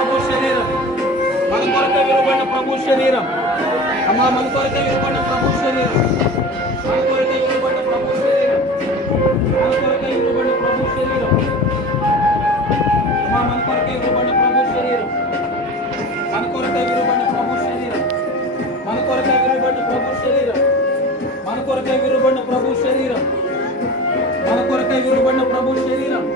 ప్రభు శరీరం, మన కొరకై విలువబడిన ప్రభు శరీరం. అమ్మా మన కొరకై విలువబడిన ప్రభు శరీరం, మన కొరకై విలువబడిన ప్రభు శరీరం, మన కొరకై విలువబడిన ప్రభు శరీరం. అమ్మా మన కొరకై విలువబడిన ప్రభు శరీరం, మన కొరకై విలువబడిన ప్రభు శరీరం, మన కొరకై విలువబడిన ప్రభు శరీరం, మన కొరకై విలువబడిన ప్రభు శరీరం, మన కొరకై విలువబడిన ప్రభు శరీరం.